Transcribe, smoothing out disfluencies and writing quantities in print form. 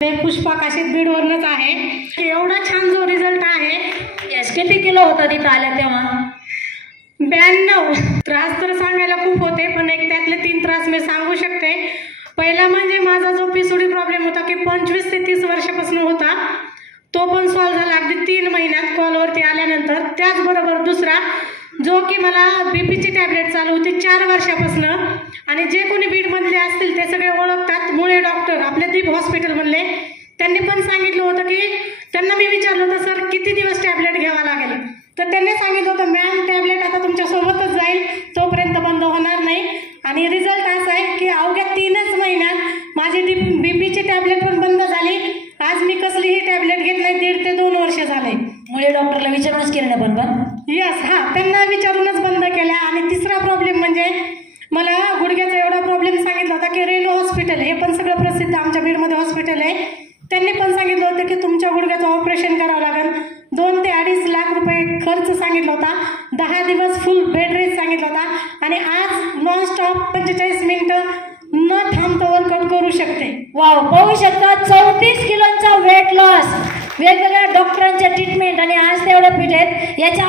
पुष्पा काशीत बीडवरूनच आहे। एवढा छान जो रिझल्ट आहे। किती किलो होता तिथं आल्या तेव्हा? 92। त्रास तर सांगायला खूप होते, पण एक त्यातले 3 त्रास मी सांगू शकते। पहिला म्हणजे माझा जो पीसीओडी प्रॉब्लेम होता की 25 ते 30 वर्षापासून होता, तो पण सॉल्व्ह झाला अगदी 3 महिन्यात कॉलवरती आल्यानंतर। त्याचबरोबर दुसरा जो की मला बीपीची टॅबलेट चालू होती 4 वर्षापासून, आणि जे कोणी बीडमधले असतील ते सगळे ओळखतात, मुळे डॉक्टर आपले दीप हॉस्पिटलमधले, त्यांनी पण सांगितलं होतं की त्यांना मी विचारलं होतं सर किती दिवस टॅबलेट घ्यावा लागेल, तर त्यांनी सांगितलं होतं मॅम टॅबलेट आता तुमच्या सोबतच जाईल, तोपर्यंत बंद होणार नाही। आणि रिझल्ट असा आहे की अवघ्या 3च महिन्यात माझी बीपीची टॅबलेट पण बंद झाली। आज मी कसलीही टॅबलेट घेत नाही, 1.5 ते 2 वर्ष झाले। मुळे डॉक्टरला विचारूनच केलं ना पण यस, त्यांना विचारूनच बंद केल्या। आणि तिसरा प्रॉब्लेम म्हणजे मला गुडघ्याचा एवढा प्रॉब्लेम सांगितला होता की रेणू हॉस्पिटल, हे पण सगळं प्रसिद्ध आमच्या बीडमध्ये हॉस्पिटल आहे, त्यांनी पण सांगितलं होतं की तुमच्या गुडघ्याचं ऑपरेशन करावं लागेल। 2 ते 2.5 लाख रुपये खर्च सांगितला होता, 10 दिवस फुल बेड रेस्ट सांगितला होता, आणि आज नॉन स्टॉप 45 मिनिटं न थांबता वर्कआउट करू शकते। वाव, पाहू शकता 34 किलोचा वेट लॉस, वेगवेगळ्या डॉक्टरांच्या ट्रीटमेंट, आणि आज तेवढं फिट आहेत। याच्या